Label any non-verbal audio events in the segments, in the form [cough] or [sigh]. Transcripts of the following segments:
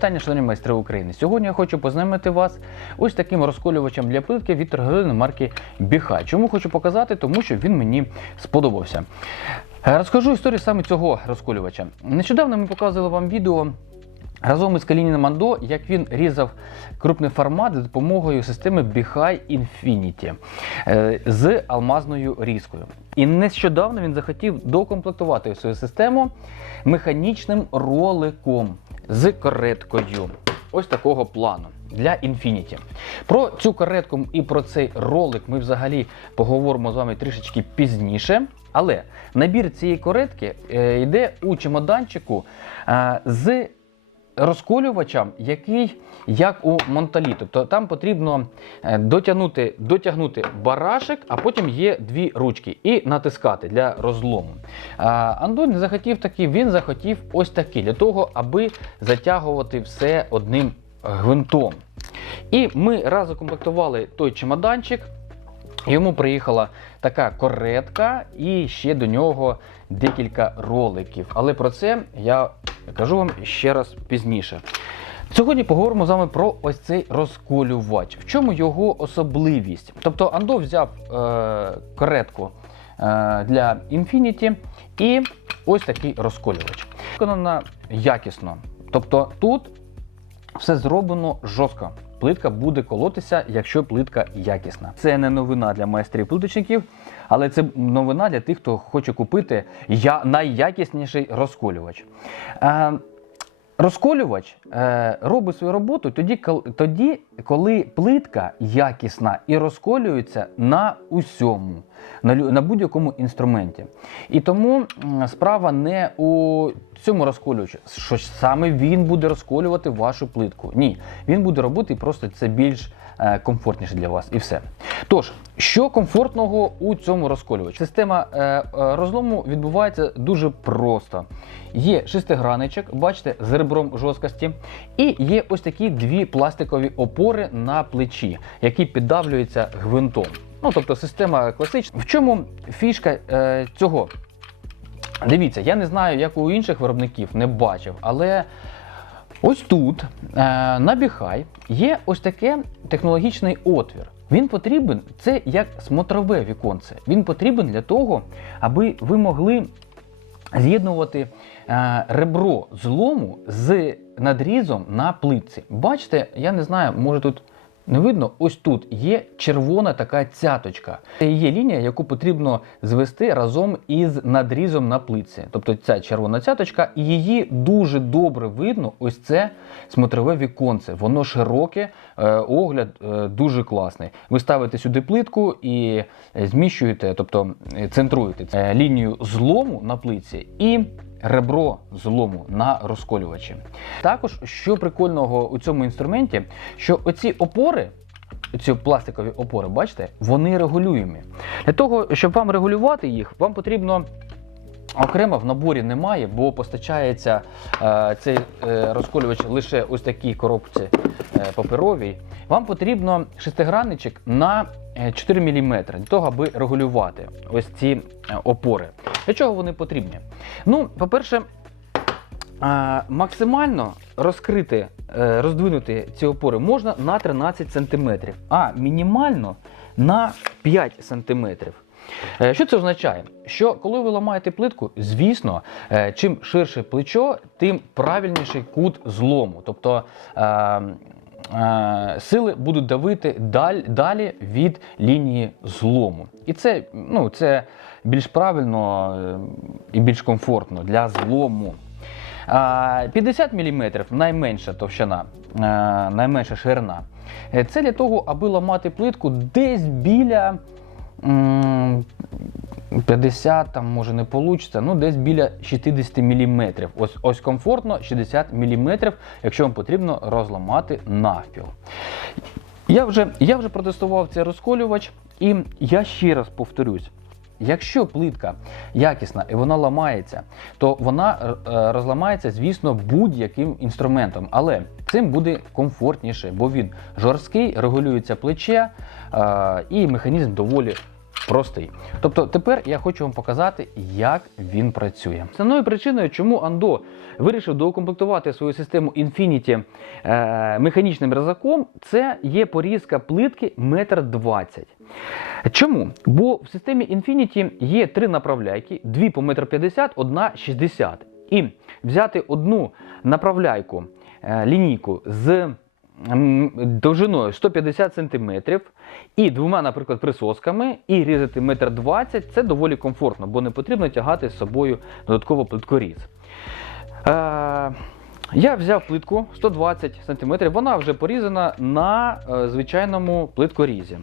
вітання, шановні майстри України. Сьогодні я хочу познайомити вас ось таким розколювачем для плитки від торговельної марки Біхай. Чому хочу показати? Тому що він мені сподобався. Розкажу історію саме цього розколювача. Нещодавно ми показували вам відео. Разом із Калініним Андо, як він різав крупний формат за допомогою системи Bihai Infinity е, з алмазною різкою. І нещодавно він захотів докомплектувати свою систему механічним роликом з кареткою. Ось такого плану для Infinity. Про цю каретку і про цей ролик ми взагалі поговоримо з вами трішечки пізніше. Але набір цієї каретки е, йде у чемоданчику е, з розколювачем, який як у Монталі. Тобто там потрібно е, дотягнути, дотягнути барашек, а потім є дві ручки і натискати для розлому. Андон не захотів такий, він захотів ось такий, для того, аби затягувати все одним гвинтом. І ми разом комплектували той чемоданчик. Йому приїхала така коретка і ще до нього декілька роликів. Але про це я кажу вам ще раз пізніше. Сьогодні поговоримо з вами про ось цей розколювач. В чому його особливість? Тобто Андо взяв е, коретку е, для Infinity і ось такий розколювач. Виконана якісно. Тобто тут все зроблено жорстко. Плитка буде колотися, якщо плитка якісна. Це не новина для майстрів плиточників, але це новина для тих, хто хоче купити найякісніший розколювач. Е, Розколювач е, робить свою роботу тоді, тоді, коли плитка якісна і розколюється на усьому, на, на будь-якому інструменті. І тому справа не у цьому розколювачі, що саме він буде розколювати вашу плитку. Ні, він буде робити просто це більш е, комфортніше для вас і все. Тож, що комфортного у цьому розколювачі? Система е, е, розлому відбувається дуже просто. Є шестиграничок, бачите, з ребром жорсткості, і є ось такі дві пластикові опори на плечі, які піддавлюються гвинтом. Ну, тобто система класична. В чому фішка е, цього? Дивіться, я не знаю, як у інших виробників, не бачив, але ось тут е, на Біхай є ось таке технологічний отвір. Він потрібен, це як смотрове віконце. Він потрібен для того, аби ви могли з'єднувати е, ребро злому з надрізом на плитці. Бачите, я не знаю, може тут не видно, ось тут є червона така цяточка. Це є лінія, яку потрібно звести разом із надрізом на плитці. Тобто ця червона цяточка, і її дуже добре видно. Ось це смотрове віконце. Воно широке, е, огляд е, дуже класний. Ви ставите сюди плитку і зміщуєте, тобто е, центруєте лінію злому на плитці і ребро злому на розколювачі. Також, що прикольного у цьому інструменті, що оці опори. Ці пластикові опори, бачите, вони регулюємі. Для того, щоб вам регулювати їх, вам потрібно окремо в наборі немає, бо постачається е, цей е, розколювач лише ось такій коробці е, паперовій. Вам потрібно шестигранничок на 4 мм для того, аби регулювати ось ці е, опори. Для чого вони потрібні? Ну, по-перше, максимально розкрити, е, роздвинути ці опори можна на 13 см, а мінімально на 5 см. Е, Що це означає? Що коли ви ламаєте плитку, звісно, е, чим ширше плечо, тим правильніший кут злому. Тобто е, е, сили будуть давити даль, далі від лінії злому. І це, ну, це більш правильно е, і більш комфортно для злому. 50 мм найменша товщина, е, найменша ширина. Е, Це для того, аби ламати плитку десь біля 50, там може не вийде, ну десь біля 60 мм. Ось, ось комфортно 60 мм, якщо вам потрібно розламати навпіл. Я вже, я вже протестував цей розколювач, і я ще раз повторюсь. Якщо плитка якісна і вона ламається, то вона е, розламається, звісно, будь-яким інструментом. Але цим буде комфортніше, бо він жорсткий, регулюється плече, е, і механізм доволі простий. Тобто тепер я хочу вам показати, як він працює. Основною причиною, чому Андо вирішив доукомплектувати свою систему Infinity е, механічним різаком, це є порізка плитки 1,20 м. Чому? Бо в системі Infinity є три направляйки, дві по 1,50 м, одна 60 І взяти одну направляйку, е, лінійку з довжиною 150 см і двома, наприклад, присосками, і різати 1,20 м це доволі комфортно, бо не потрібно тягати з собою додатково плиткоріз. Е, я взяв плитку 120 см, вона вже порізана на е, звичайному плиткорізі.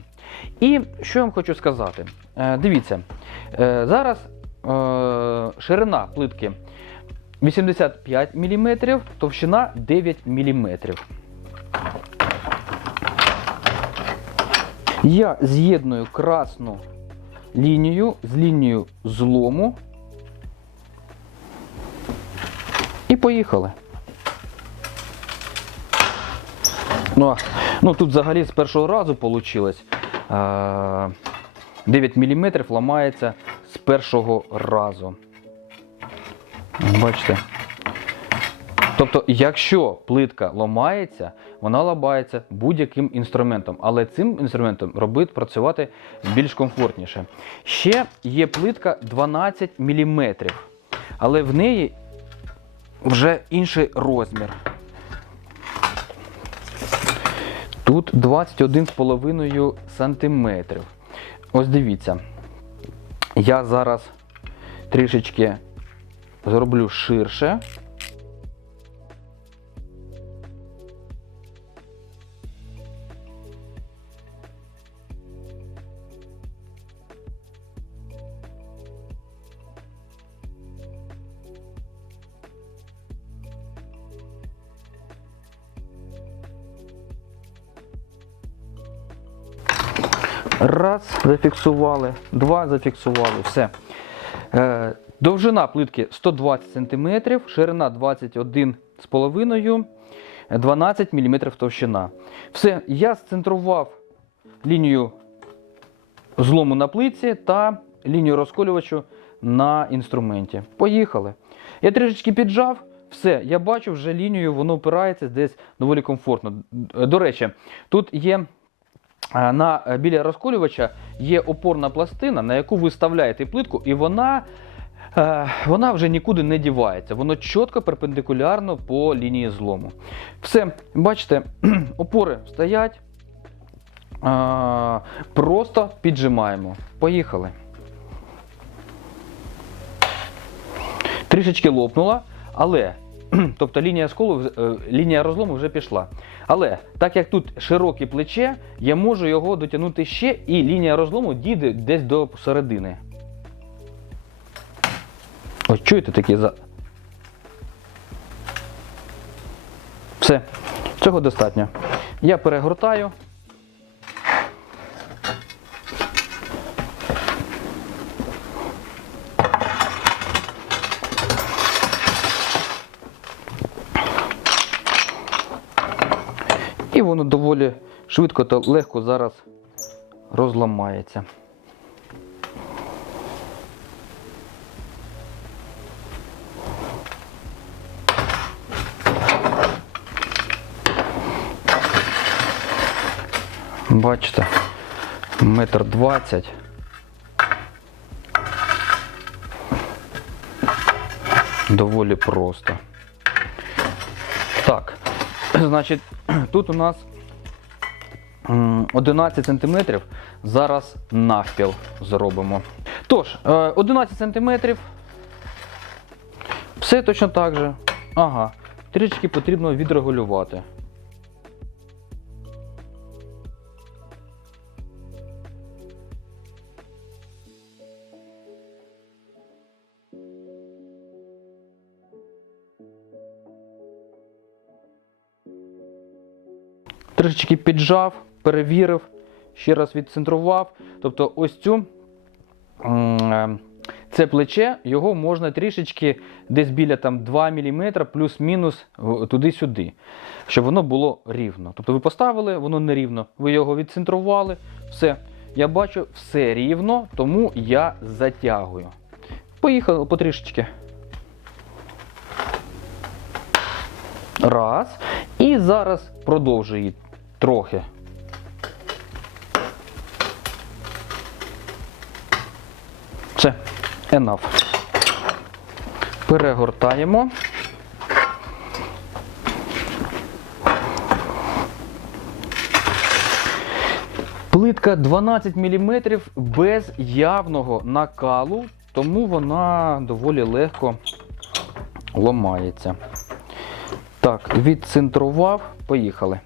І що я вам хочу сказати? Е, дивіться, е, зараз е, ширина плитки 85 мм, товщина 9 мм. Я з'єдную красну лінію з лінією злому. І поїхали. Ну, ну тут взагалі з першого разу вийшло. 9 мм ламається з першого разу. Бачите? Тобто, якщо плитка ламається, вона ламається будь-яким інструментом, але цим інструментом робить працювати більш комфортніше. Ще є плитка 12 мм, але в неї вже інший розмір. Тут 21,5 см. Ось дивіться. Я зараз трішечки зроблю ширше. Раз, зафіксували, два зафіксували, все. Е, довжина плитки 120 см, ширина 21,5 12 мм товщина. Все, я сцентрував лінію злому на плитці та лінію розколювачу на інструменті. Поїхали. Я трішечки піджав, все, я бачу вже лінію, воно опирається десь доволі комфортно. До речі, тут є. А, На е, біля розколювача є опорна пластина, на яку ви вставляєте плитку, і вона, е, вона вже нікуди не дівається. Воно чітко перпендикулярно по лінії злому. Все, бачите, [clears throat] опори стоять. Просто піджимаємо. Поїхали. Трішечки лопнула, але [clears throat] тобто лінія сколу, е, лінія розлому вже пішла. Але так як тут широке плече, я можу його дотягнути ще, і лінія розлому дійде десь до середини. Ось чуєте такі за. Все, цього достатньо. Я перегортаю. І воно доволі швидко та легко зараз розламається. Бачите, метр двадцять. Доволі просто. Так, [clears throat] значить, [clears throat] тут у нас 11 см. Зараз навпіл зробимо. Тож, е, 11 см. Все точно так же. Ага. трішечки потрібно відрегулювати. Трішечки піджав, перевірив, ще раз відцентрував. Тобто, ось цю е, це плече, його можна трішечки десь біля там, 2 мм плюс-мінус туди-сюди, щоб воно було рівно. Тобто ви поставили, воно нерівно, ви його відцентрували, все. я бачу все рівно, тому я затягую. Поїхали потрішечки. Раз. І зараз продовжую трохи. Все, enough. Перегортаємо. Плитка 12 мм без явного накалу, тому вона доволі легко ламається. Так, відцентрував, поїхали.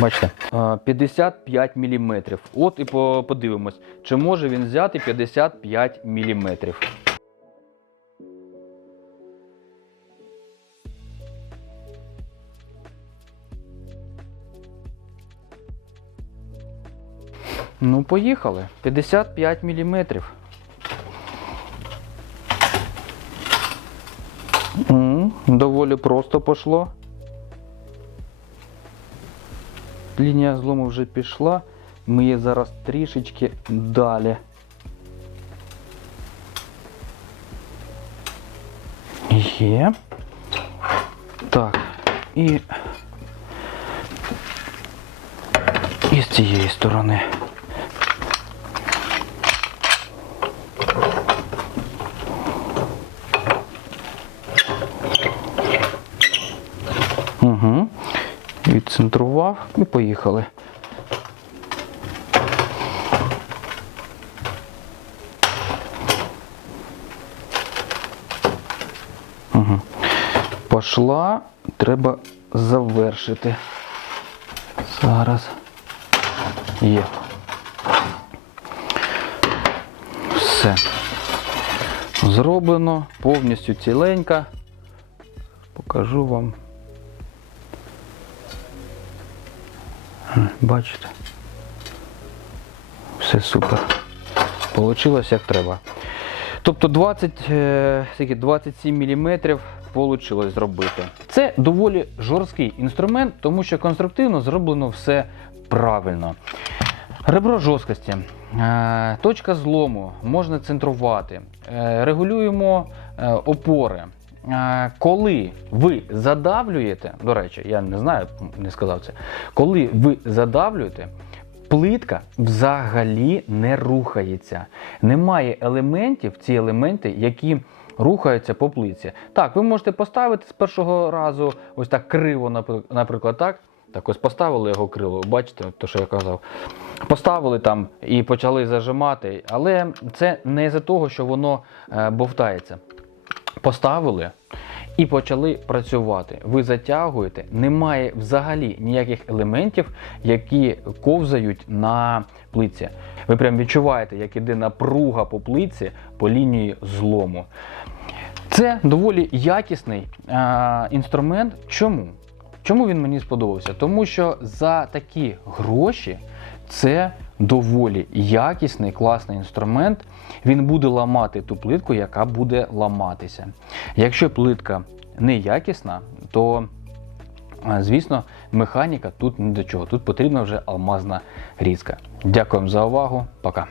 Бачите, а, 55 мм. От і подивимось, чи може він взяти 55 мм. Ну, поїхали. 55 мм. Доволі просто пішло. Лінія злому вже пішла. Ми її зараз трішечки далі. Є. Так. І. І з цієї сторони. Відцентрував і поїхали. Пошла, треба завершити. Зараз. Є. Все. Зроблено, повністю ціленька. Покажу вам. Бачите? Все супер. Получилось як треба. Тобто 20, е, 27 мм вийшло зробити. Це доволі жорсткий інструмент, тому що конструктивно зроблено все правильно. Ребро жорсткості, е, точка злому можна центрувати, е, регулюємо е, опори. Коли ви задавлюєте, до речі, я не знаю, не сказав це. Коли ви задавлюєте, плитка взагалі не рухається. Немає елементів, ці елементи, які рухаються по плитці. Так, ви можете поставити з першого разу ось так криво, наприклад, так. Так ось поставили його крило, бачите, те, що я казав. Поставили там і почали зажимати, але це не з-за того, що воно е, бовтається. Поставили і почали працювати. Ви затягуєте, немає взагалі ніяких елементів, які ковзають на плитці. Ви прям відчуваєте, як іде напруга по плитці по лінії злому. Це доволі якісний е, інструмент. Чому? Чому він мені сподобався? Тому що за такі гроші це доволі якісний, класний інструмент. Він буде ламати ту плитку, яка буде ламатися. Якщо плитка неякісна, то Звісно, механіка тут ні до чого. Тут потрібна вже алмазна різка. Дякуємо за увагу. Пока.